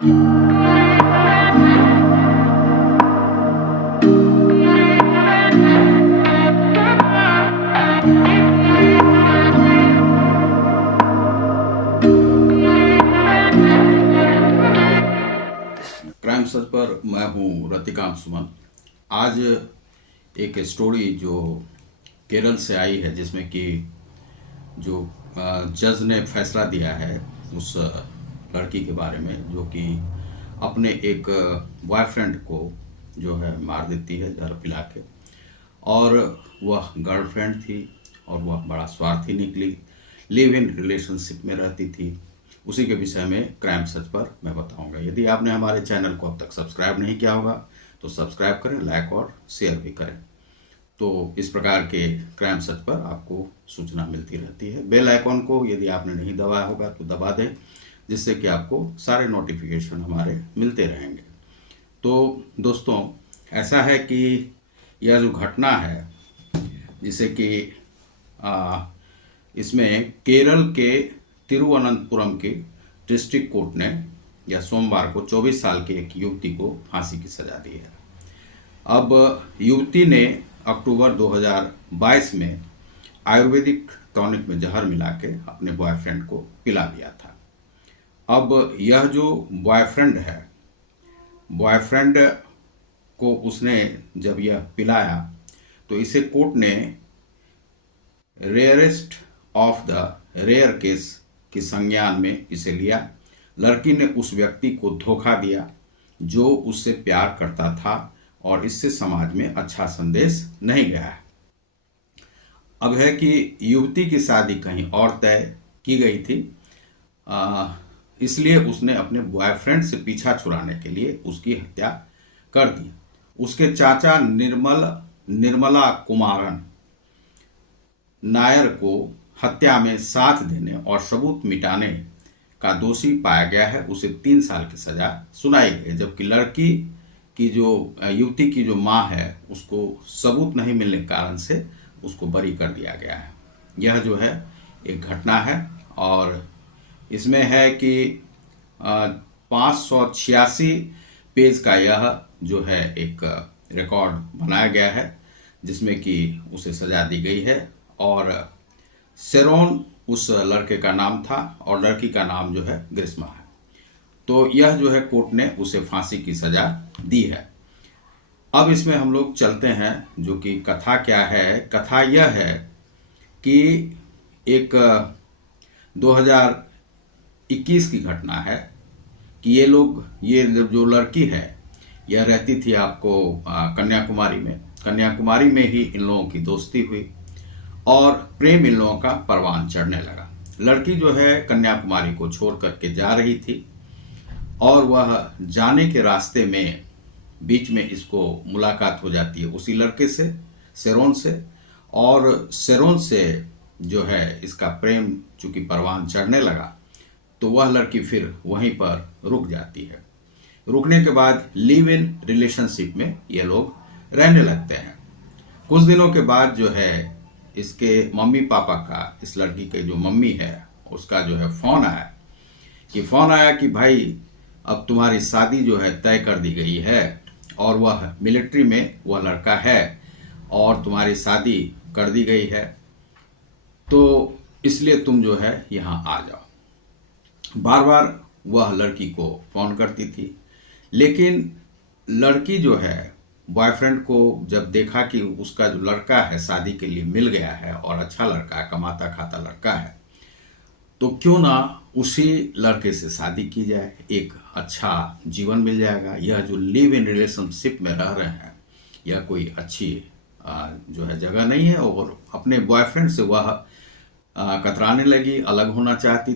Crime search पर मैं हूँ रतिकांत सुमन। आज एक स्टोरी जो केरल से आई है, जिसमें कि जो जज ने फैसला दिया है उस लड़की के बारे में, जो कि अपने एक बॉयफ्रेंड को जो है मार देती है जहर पिला के, और वह गर्लफ्रेंड थी और वह बड़ा स्वार्थी निकली, लिव इन रिलेशनशिप में रहती थी। उसी के विषय में क्राइम सर्च पर मैं बताऊंगा। यदि आपने हमारे चैनल को अब तक सब्सक्राइब नहीं किया होगा तो सब्सक्राइब करें, लाइक और शेयर भी करें। तो इस प्रकार के क्राइम सर्च पर आपको सूचना मिलती रहती है। बेल आइकॉन को यदि आपने नहीं दबाया होगा तो दबा दें, जिससे कि आपको सारे नोटिफिकेशन हमारे मिलते रहेंगे। तो दोस्तों, ऐसा है कि यह जो घटना है, जिसे कि इसमें केरल के तिरुवनंतपुरम की डिस्ट्रिक्ट कोर्ट ने या सोमवार को 24 साल की एक युवती को फांसी की सजा दी है। अब युवती ने अक्टूबर 2022 में आयुर्वेदिक टॉनिक में जहर मिला के अपने बॉयफ्रेंड को पिला दिया था। अब यह जो बॉयफ्रेंड है, बॉयफ्रेंड को उसने जब यह पिलाया तो इसे कोर्ट ने rarest of the rare case के संज्ञान में इसे लिया। लड़की ने उस व्यक्ति को धोखा दिया जो उससे प्यार करता था, और इससे समाज में अच्छा संदेश नहीं गया है। अब है कि युवती की शादी कहीं और तय की गई थी, इसलिए उसने अपने बॉयफ्रेंड से पीछा छुड़ाने के लिए उसकी हत्या कर दी। उसके चाचा निर्मला कुमारन नायर को हत्या में साथ देने और सबूत मिटाने का दोषी पाया गया है। उसे 3 साल की सजा सुनाई गई, जबकि लड़की की जो युवती की जो मां है, उसको सबूत नहीं मिलने के कारण से उसको बरी कर दिया गया है। यह जो है एक घटना है, और इसमें है कि 586 पेज का यह जो है एक रिकॉर्ड बनाया गया है, जिसमें कि उसे सजा दी गई है। और शेरोन उस लड़के का नाम था और लड़की का नाम जो है ग्रीष्मा है। तो यह जो है कोर्ट ने उसे फांसी की सजा दी है। अब इसमें हम लोग चलते हैं, जो कि कथा क्या है। कथा यह है कि एक 2021 की घटना है कि ये जो लड़की है, यह रहती थी आपको कन्याकुमारी में। कन्याकुमारी में ही इन लोगों की दोस्ती हुई और प्रेम इन लोगों का परवान चढ़ने लगा। लड़की जो है कन्याकुमारी को छोड़ करके जा रही थी, और वह जाने के रास्ते में बीच में इसको मुलाकात हो जाती है उसी लड़के से, शेरोन से। और शेरोन से जो है इसका प्रेम चूंकि परवान चढ़ने लगा, तो वह लड़की फिर वहीं पर रुक जाती है। रुकने के बाद लिव इन रिलेशनशिप में ये लोग रहने लगते हैं। कुछ दिनों के बाद जो है इसके मम्मी पापा का, इस लड़की के जो मम्मी है, उसका जो है फ़ोन आया कि भाई अब तुम्हारी शादी जो है तय कर दी गई है, और वह मिलिट्री में वह लड़का है और तुम्हारी शादी कर दी गई है, तो इसलिए तुम जो है यहाँ आ जाओ। बार बार वह लड़की को फ़ोन करती थी, लेकिन लड़की जो है बॉयफ्रेंड को जब देखा कि उसका जो लड़का है शादी के लिए मिल गया है और अच्छा लड़का है, कमाता खाता लड़का है, तो क्यों ना उसी लड़के से शादी की जाए, एक अच्छा जीवन मिल जाएगा। यह जो लिव इन रिलेशनशिप में रह रहे हैं, यह कोई अच्छी जो है जगह नहीं है। और अपने बॉयफ्रेंड से वह कतराने लगी, अलग होना चाहती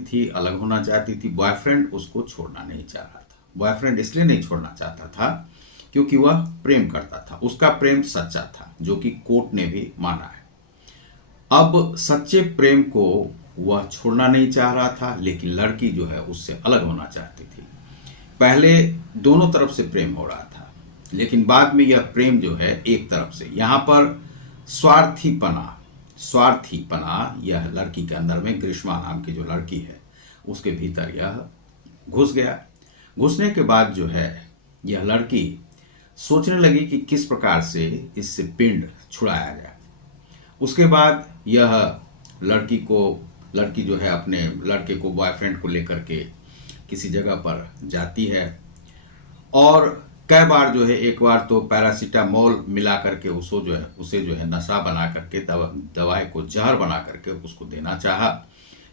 थी। बॉयफ्रेंड उसको छोड़ना नहीं चाह रहा था। बॉयफ्रेंड इसलिए नहीं छोड़ना चाहता था क्योंकि वह प्रेम करता था, उसका प्रेम सच्चा था, जो कि कोर्ट ने भी माना है। अब सच्चे प्रेम को वह छोड़ना नहीं चाह रहा था, लेकिन लड़की जो है उससे अलग होना चाहती थी। पहले दोनों तरफ से प्रेम हो रहा था, लेकिन बाद में यह प्रेम जो है एक तरफ से, यहाँ पर स्वार्थीपना यह लड़की के अंदर में, ग्रीष्मा नाम की जो लड़की है उसके भीतर यह घुस गया। घुसने के बाद जो है यह लड़की सोचने लगी कि किस प्रकार से इससे पिंड छुड़ाया जाए। उसके बाद यह लड़की जो है अपने लड़के को, बॉयफ्रेंड को लेकर के किसी जगह पर जाती है और कई बार जो है, एक बार तो पैरासीटामोल मिला करके उसे जो है नशा बना करके दवाई को जहर बना करके उसको देना चाहा,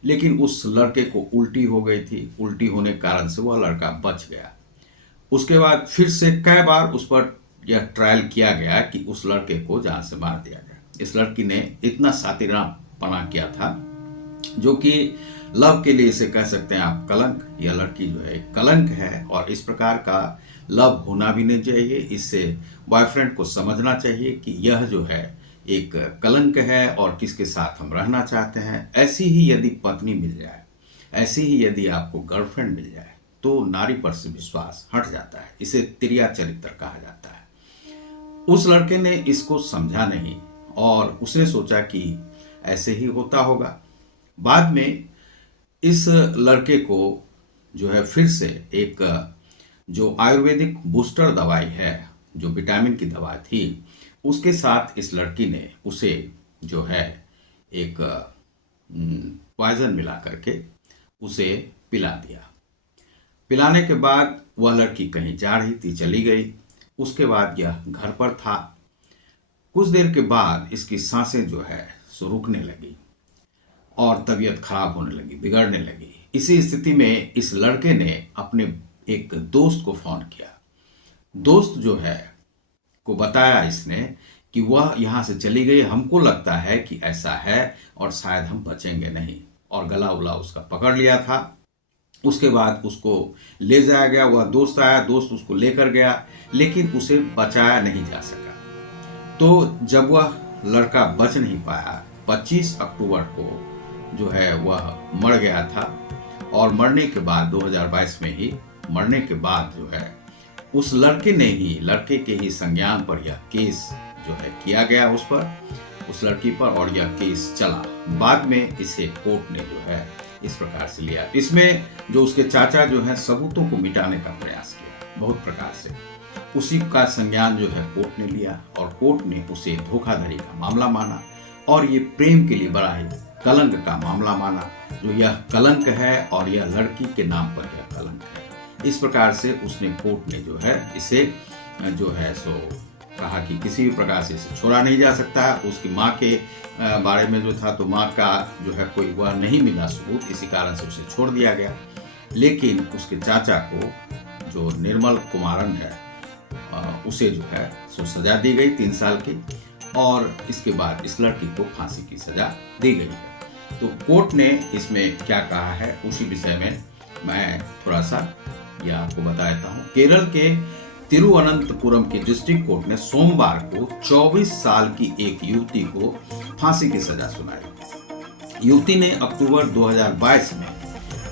लेकिन उस लड़के को उल्टी हो गई थी। उल्टी होने के कारण से वह लड़का बच गया। उसके बाद फिर से कई बार उस पर यह ट्रायल किया गया कि उस लड़के को जान से मार दिया जाए। इस लड़की ने इतना सातिरापना किया था, जो कि लव के लिए इसे कह सकते हैं आप कलंक। यह लड़की जो है कलंक है और इस प्रकार का लव होना भी नहीं चाहिए। इससे बॉयफ्रेंड को समझना चाहिए कि यह जो है एक कलंक है और किसके साथ हम रहना चाहते हैं। ऐसी ही यदि पत्नी मिल जाए, ऐसी ही यदि आपको गर्लफ्रेंड मिल जाए, तो नारी पर से विश्वास हट जाता है। इसे तिर्या चरित्र कहा जाता है। उस लड़के ने इसको समझा नहीं और उसने सोचा कि ऐसे ही होता होगा। बाद में इस लड़के को जो है फिर से एक जो आयुर्वेदिक बूस्टर दवाई है, जो विटामिन की दवा थी, उसके साथ इस लड़की ने उसे जो है एक पॉइजन मिला करके उसे पिला दिया। पिलाने के बाद वह लड़की कहीं जा रही थी, चली गई। उसके बाद यह घर पर था। कुछ देर के बाद इसकी सांसें जो है सो रुकने लगी और तबीयत खराब होने लगी, बिगड़ने लगी। इसी स्थिति में इस लड़के ने अपने एक दोस्त को फोन किया। दोस्त जो है को बताया इसने कि वह यहाँ से चली गई, हमको लगता है कि ऐसा है और शायद हम बचेंगे नहीं, और गला उला उसका पकड़ लिया था। उसके बाद उसको ले जाया गया। वह दोस्त आया, दोस्त उसको लेकर गया, लेकिन उसे बचाया नहीं जा सका। तो जब वह लड़का बच नहीं पाया, 25 अक्टूबर को जो है वह मर गया था। और मरने के बाद 2022 में ही मरने के बाद जो है उस लड़के के ही संज्ञान पर यह केस जो है किया गया उस लड़की पर, और यह केस चला। बाद में इसे कोर्ट ने जो है इस प्रकार से लिया। इसमें जो उसके चाचा जो है सबूतों को मिटाने का प्रयास किया बहुत प्रकार से। उसी का संज्ञान जो है कोर्ट ने लिया और कोर्ट ने उसे धोखाधड़ी का मामला माना और ये प्रेम के लिए बड़ा ही कलंक का मामला माना। जो यह कलंक है और यह लड़की के नाम पर यह कलंक है। इस प्रकार से उसने कोर्ट ने जो है इसे जो है सो कहा कि किसी भी प्रकार से इसे छोड़ा नहीं जा सकता। उसकी माँ के बारे में जो था, तो माँ का जो है कोई वह नहीं मिला सबूत, इसी कारण से उसे छोड़ दिया गया। लेकिन उसके चाचा को जो निर्मल कुमारन है उसे जो है सो सजा दी गई 3 साल की, और इसके बाद इस लड़की को फांसी की सजा दी गई है। तो कोर्ट ने इसमें क्या कहा है उसी विषय में मैं थोड़ा सा यह आपको बता देता हूँ। केरल के तिरुवनंतपुरम की डिस्ट्रिक्ट कोर्ट ने सोमवार को 24 साल की एक युवती को फांसी की सजा सुनाई। युवती ने अक्टूबर 2022 में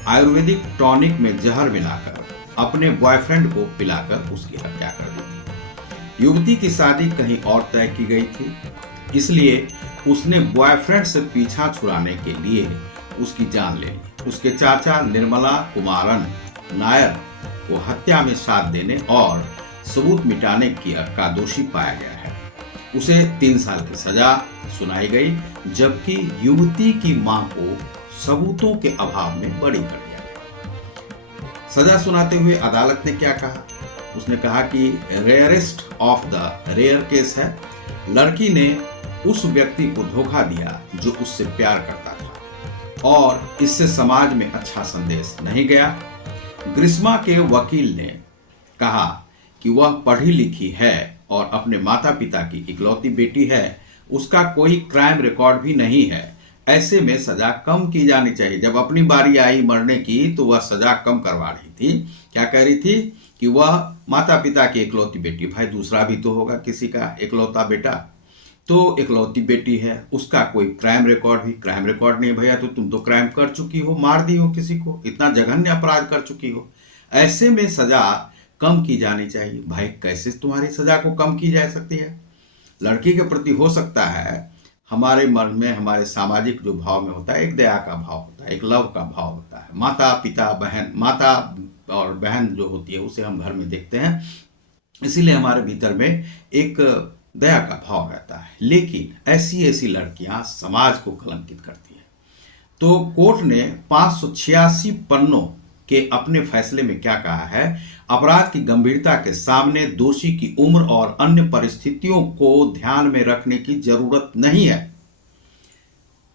आयुर्वेदिक टॉनिक में जहर मिलाकर अपने बॉयफ्रेंड को पिलाकर उसकी हत्या कर दी थी। युवती की शादी कहीं और तय की गई थी, इसलिए उसने बॉयफ्रेंड से पीछा छुड़ाने के लिए उसकी जान ले ली। उसके चाचा निर्मला कुमारन नायर को हत्या में साथ देने और सबूत मिटाने का दोषी पाया गया है। उसे 3 साल की सजा सुनाई गई, जबकि युवती की मां को सबूतों के अभाव में बरी कर दिया गया। सजा सुनाते हुए अदालत ने क्या कहा? उसने कहा कि rarest of the rare case है। लड़की ने उस व्यक्ति को धोखा दिया जो उससे प्यार करता था और इससे समाज में अच्छा संदेश नहीं गया। ग्रिस्मा के वकील ने कहा कि वह पढ़ी लिखी है और अपने माता पिता की इकलौती बेटी है, उसका कोई क्राइम रिकॉर्ड भी नहीं है। ऐसे में सजा कम की जानी चाहिए। जब अपनी बारी आई मरने की तो वह सजा कम करवा रही थी। क्या कह रही थी कि वह माता पिता की इकलौती बेटी, भाई दूसरा भी तो होगा किसी का इकलौता बेटा, तो इकलौती बेटी है, उसका कोई क्राइम रिकॉर्ड नहीं। भैया तो तुम तो क्राइम कर चुकी हो, मार दी हो किसी को, इतना जघन्य अपराध कर चुकी हो। ऐसे में सजा कम की जानी चाहिए। भाई कैसे तुम्हारी सजा को कम की जा सकती है? लड़की के प्रति हो सकता है हमारे मन में, हमारे सामाजिक जो भाव में होता है, एक दया का भाव होता है, एक लव का भाव होता है। माता पिता बहन, माता और बहन जो होती है उसे हम घर में देखते हैं, इसीलिए हमारे भीतर में एक दया का भाव रहता है। लेकिन ऐसी ऐसी लड़कियां समाज को कलंकित करती हैं। तो कोर्ट ने 586 पन्नों के अपने फैसले में क्या कहा है, अपराध की गंभीरता के सामने दोषी की उम्र और अन्य परिस्थितियों को ध्यान में रखने की जरूरत नहीं है।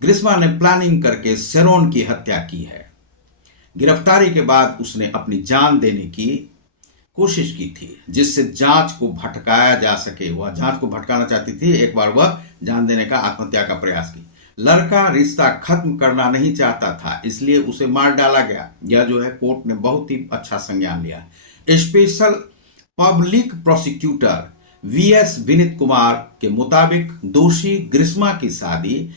ग्रिस्मा ने प्लानिंग करके शेरोन की हत्या की है। गिरफ्तारी के बाद उसने अपनी जान देने की कोशिश की थी, जिससे जांच को भटकाया जा सके। वह जांच को भटकाना चाहती थी। एक बार वह जान देने का, आत्महत्या का प्रयास की। लड़का रिश्ता खत्म करना नहीं चाहता था, इसलिए उसे मार डाला गया। यह जो है कोर्ट ने बहुत ही अच्छा संज्ञान लिया। Special public prosecutor V S Vineet Kumar के मुताबिक दोषी ग्रिस्मा की शादी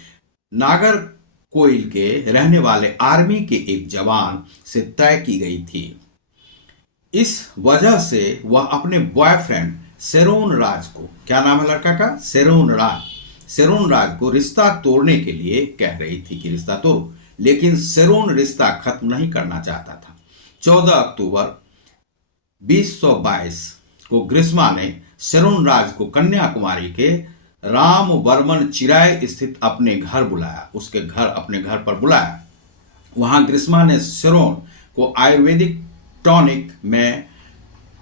नागरकोइल के रहने वाले आर्मी के एक जवान से तय की गई थी। इस वजह से वह अपने बॉयफ्रेंड शेरोन राज को, क्या नाम है लड़का का, शेरोन राज को रिश्ता तोड़ने के लिए कह रही थी कि रिश्ता तोड़ो। लेकिन शेरोन रिश्ता खत्म नहीं करना चाहता था। 14 अक्टूबर 2022 को ग्रिस्मा ने शेरोन राज को कन्याकुमारी के राम वर्मन चिराय स्थित अपने घर बुलाया, अपने घर पर बुलाया। वहां ग्रिस्मा ने शेरोन को आयुर्वेदिक टॉनिक में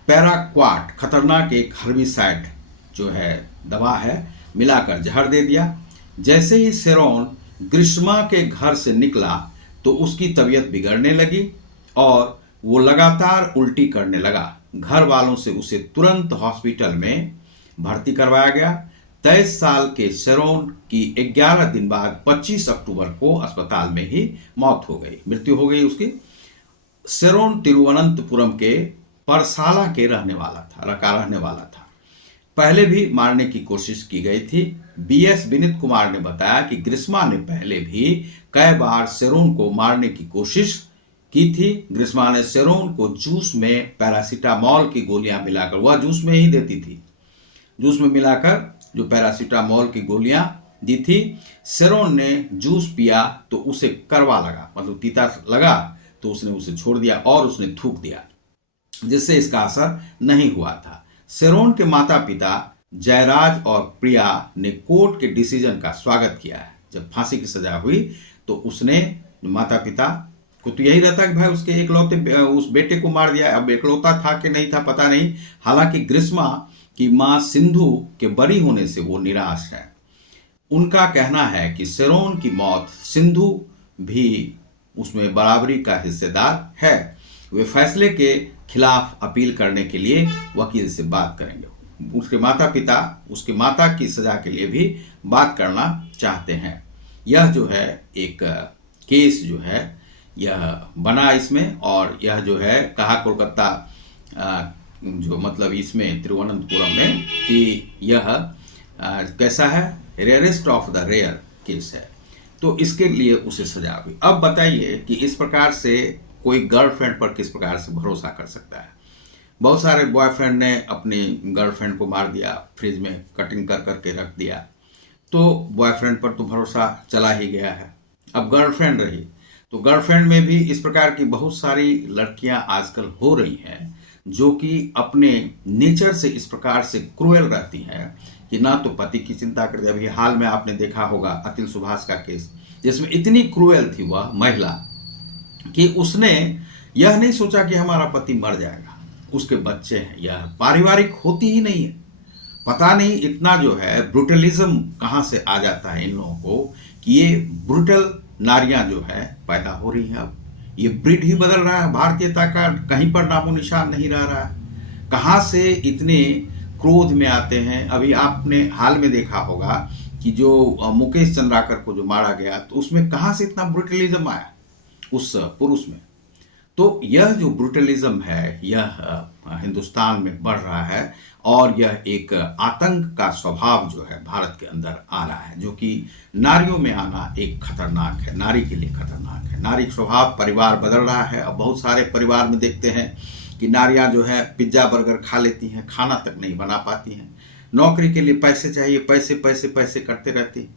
पैराक्वाट, खतरनाक एक हर्बिसाइड जो है दवा है, मिलाकर जहर दे दिया। जैसे ही शेरोन ग्रिस्मा के घर से निकला तो उसकी तबीयत बिगड़ने लगी और वो लगातार उल्टी करने लगा। घर वालों से उसे तुरंत हॉस्पिटल में भर्ती करवाया गया। 23 साल के शेरोन की 11 दिन बाद 25 अक्टूबर को अस्पताल में ही मृत्यु हो गई उसकी। शेरोन तिरुवनंतपुरम के परसाला के रहने वाला था। पहले भी मारने की कोशिश की गई थी। बीएस विनीत कुमार ने बताया कि ग्रिस्मा ने पहले भी कई बार शेरोन को मारने की कोशिश की थी। ग्रिस्मा ने शेरोन को जूस में पैरासीटामोल की गोलियां मिलाकर, वह जूस में ही देती थी, जूस में मिलाकर जो पैरासीटामोल की गोलियां दी थी। शेरोन ने जूस पिया तो उसे कड़वा लगा, मतलब तीता लगा, तो उसने उसे छोड़ दिया और उसने थूक दिया, जिससे इसका असर नहीं हुआ था। शेरोन के माता पिता जयराज और प्रिया ने कोर्ट के डिसीजन का स्वागत किया है। जब फांसी की सजा हुई तो उसने, माता पिता को तो यही रहता कि भाई उसके इकलौते उस बेटे को मार दिया। अब इकलौता था कि नहीं था पता नहीं। हालांकि ग्रिस्मा की मां सिंधु के बरी होने से वो निराश है। उनका कहना है कि शेरोन की मौत सिंधु भी उसमें बराबरी का हिस्सेदार है। वे फैसले के खिलाफ अपील करने के लिए वकील से बात करेंगे। उसके माता की सजा के लिए भी बात करना चाहते हैं। यह जो है एक केस जो है यह बना इसमें, और यह जो है कहा कोलकाता जो मतलब इसमें तिरुवनंतपुरम में कि यह कैसा है, rarest of the rare case है। तो इसके लिए उसे सजा हुई। अब बताइए कि इस प्रकार से कोई गर्लफ्रेंड पर किस प्रकार से भरोसा कर सकता है। बहुत सारे बॉयफ्रेंड ने अपनी गर्लफ्रेंड को मार दिया, फ्रिज में कटिंग कर करके रख दिया, तो बॉयफ्रेंड पर तो भरोसा चला ही गया है। अब गर्लफ्रेंड रही तो गर्लफ्रेंड में भी इस प्रकार की बहुत सारी लड़कियां आजकल हो रही हैं जो कि अपने नेचर से इस प्रकार से क्रूएल रहती हैं कि ना तो पति की चिंता करती। अभी हाल में आपने देखा होगा अतिल सुभाष का केस, जिसमें इतनी क्रूएल थी वह महिला कि उसने यह नहीं सोचा कि हमारा पति मर जाएगा, उसके बच्चे हैं। यह पारिवारिक होती ही नहीं है। पता नहीं इतना जो है ब्रूटलिज्म कहाँ से आ जाता है इन लोगों को कि ये ब्रूटल नारियां जो है पैदा हो रही हैं। अब ये ब्रीड ही बदल रहा है। भारतीयता का कहीं पर नामो निशान नहीं रह रहा है। कहाँ से इतने क्रोध में आते हैं। अभी आपने हाल में देखा होगा कि जो मुकेश चंद्राकर को जो मारा गया, तो उसमें कहाँ से इतना ब्रूटलिज्म आया उस पुरुष में। तो यह जो ब्रूटलिज्म है यह हिंदुस्तान में बढ़ रहा है, और यह एक आतंक का स्वभाव जो है भारत के अंदर आ रहा है, जो कि नारियों में आना एक खतरनाक है, नारी के लिए खतरनाक है। नारी स्वभाव, परिवार बदल रहा है। अब बहुत सारे परिवार में देखते हैं कि नारियां जो है पिज्जा बर्गर खा लेती हैं, खाना तक नहीं बना पाती हैं। नौकरी के लिए पैसे चाहिए, पैसे पैसे पैसे करते रहती हैं।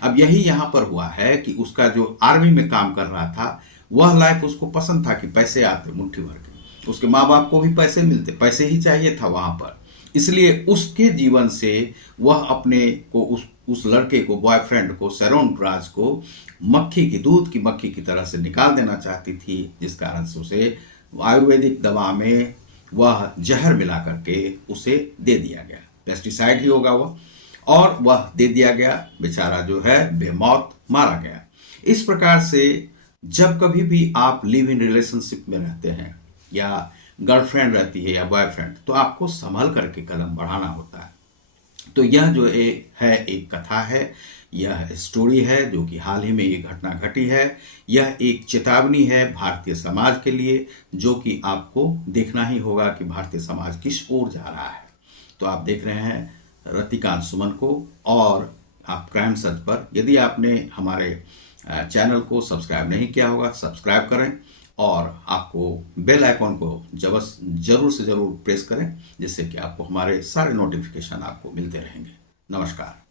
अब यही यहाँ पर हुआ है कि उसका जो आर्मी में काम कर रहा था वह लाइफ उसको पसंद था कि पैसे आते मुट्ठी भर के। उसके माँ बाप को भी पैसे मिलते, पैसे ही चाहिए था वहाँ पर। इसलिए उसके जीवन से वह अपने को उस लड़के को, बॉयफ्रेंड को, शरण राज को मक्खी की, दूध की मक्खी की तरह से निकाल देना चाहती थी, जिस कारण से उसे आयुर्वेदिक दवा में वह जहर मिला करके उसे दे दिया गया। पेस्टिसाइड ही होगा वह, और वह दे दिया गया। बेचारा जो है बेमौत मारा गया। इस प्रकार से जब कभी भी आप लिव इन रिलेशनशिप में रहते हैं, या गर्लफ्रेंड रहती है या बॉयफ्रेंड, तो आपको संभल करके कदम बढ़ाना होता है। तो यह जो एक कथा है, यह स्टोरी है जो कि हाल ही में ये घटना घटी है। यह एक चेतावनी है भारतीय समाज के लिए, जो कि आपको देखना ही होगा कि भारतीय समाज किस ओर जा रहा है। तो आप देख रहे हैं रतिकांत सुमन को, और आप क्राइम सर्च पर, यदि आपने हमारे चैनल को सब्सक्राइब नहीं किया होगा, सब्सक्राइब करें, और आपको बेल आइकॉन को जरूर से जरूर प्रेस करें, जिससे कि आपको हमारे सारे नोटिफिकेशन आपको मिलते रहेंगे। नमस्कार।